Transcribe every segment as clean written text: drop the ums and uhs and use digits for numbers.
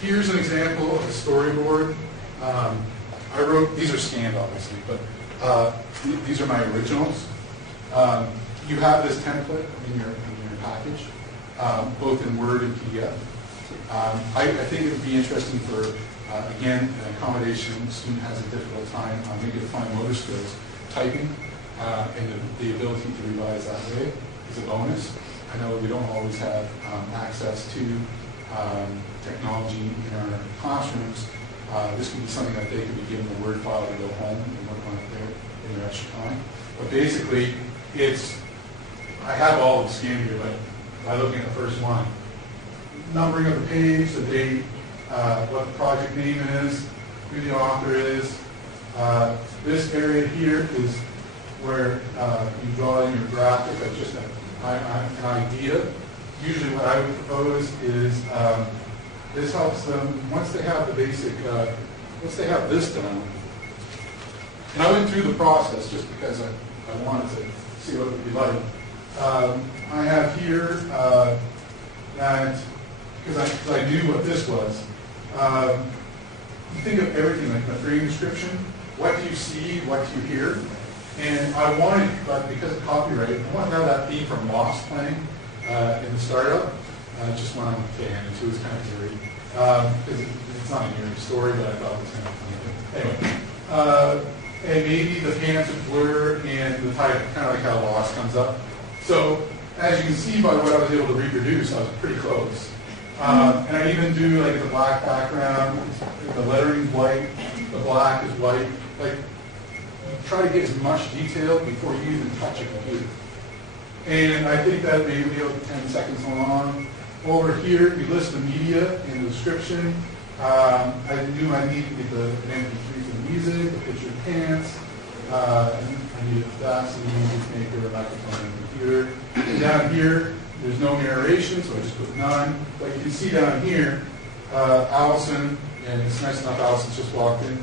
Here's an example of a storyboard. I wrote, these are scanned obviously, but these are my originals. You have this template in your package, both in Word and PDF. I think it would be interesting for, again, an accommodation student has a difficult time, maybe to find motor skills. Typing and the ability to revise that way is a bonus. I know we don't always have access to technology in our classrooms. This could be something that they could be given a Word file to go home and work on it there in their extra time. But basically, I have all of the scanned here, but by looking at the first one, numbering of the page, the date, what the project name is, who the author is. This area here is where you draw in your graphic of just an idea. Usually what I would propose is this helps them, once they have the basic, once they have this done, and I went through the process just because I wanted to see what it would be like. I have here that, because I knew what this was, you think of everything like the frame description, what do you see, what do you hear, and I wanted, but because of copyright, I wanted to have that theme from Lost playing in the startup. Just one I'm fan into, it's kind of eerie, because it's not an eerie story, but I thought it was kind of funny. Anyway, and maybe the pants would blur and the type, kind of like how Lost comes up. So, as you can see by what I was able to reproduce, I was pretty close. And I even do like the black background, the lettering's white, the black is white. Like, try to get as much detail before you even touch a computer. And I think that maybe about 10 seconds long. Over here, you list the media in the description. I knew I needed to get the MP3 for the music, the picture of pants. I needed the Audacity, music maker, a microphone, and a computer. And down here, there's no narration, so I just put none. But you can see down here, Allison, and it's nice enough Allison's just walked in.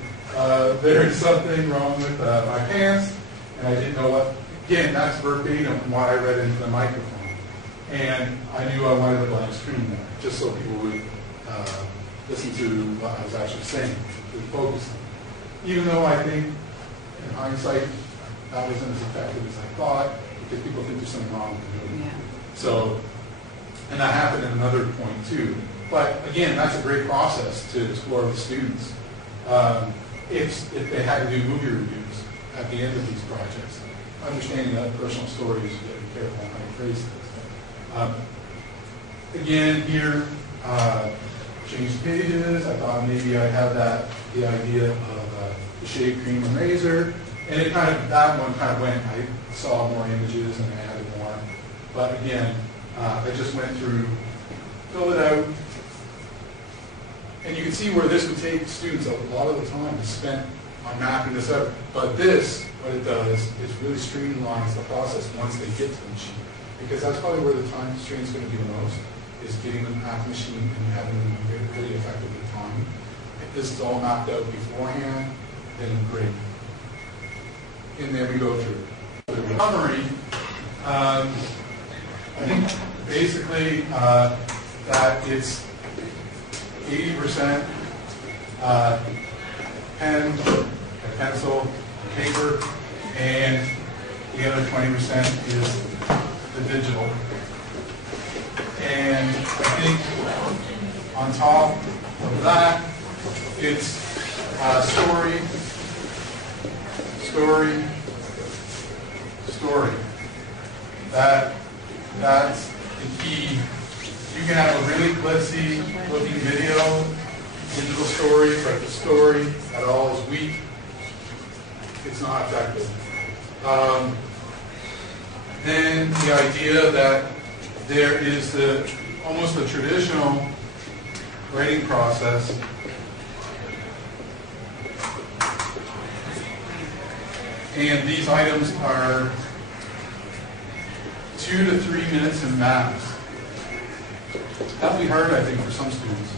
There's something wrong with my pants, and I didn't know what. Again, that's verbatim from what I read into the microphone. And I knew I wanted a blank screen there, just so people would listen to what I was actually saying, would focus on. Even though I think, in hindsight, that wasn't as effective as I thought, because people think there's something wrong with the movie. Yeah. So, and that happened at another point too. But again, that's a great process to explore with students. If they had to do movie reviews at the end of these projects, understanding that personal stories, you got to be careful on how you phrase this. Again, here, change pages. I thought maybe I'd have the idea of the shave cream and razor, and it kind of, that one kind of went. I saw more images and I added more. But again, I just went through, filled it out, and you can see where this would take students a lot of the time to spend on mapping this out. But this, what it does, is really streamlines the process once they get to the machine. Because that's probably where the time constraint is going to be the most, is getting them at the machine and having them really effectively timed. If this is all mapped out beforehand, then great. And then we go through the summary. I think basically that it's 80% pen, pencil, paper, and the other 20% is the digital. And I think on top of that, it's story, story, story. That's the key. You can have a really glitzy looking video, digital story, but the story at all is weak. It's not effective. Then the idea that there is almost the traditional writing process. And these items are 2 to 3 minutes in max. That'll be hard, I think, for some students.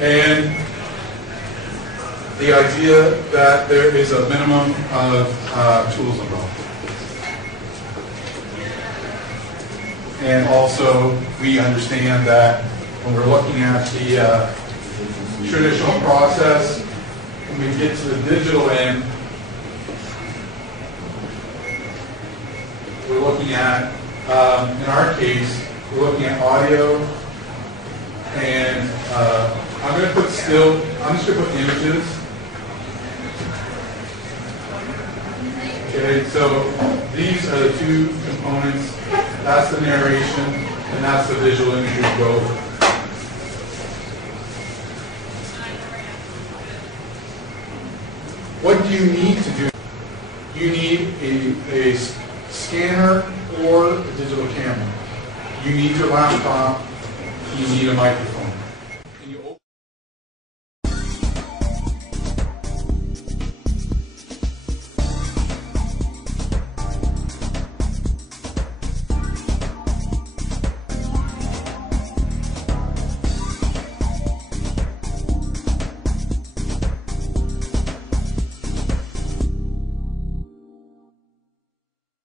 And the idea that there is a minimum of tools involved. And also, we understand that when we're looking at the traditional process, when we get to the digital end, we're looking at, in our case, we're looking at audio, and I'm just going to put images. Okay, so these are the two components. That's the narration, and that's the visual imagery both. What do you need to do? You need a scanner or a digital camera. You need your laptop. You need a microphone.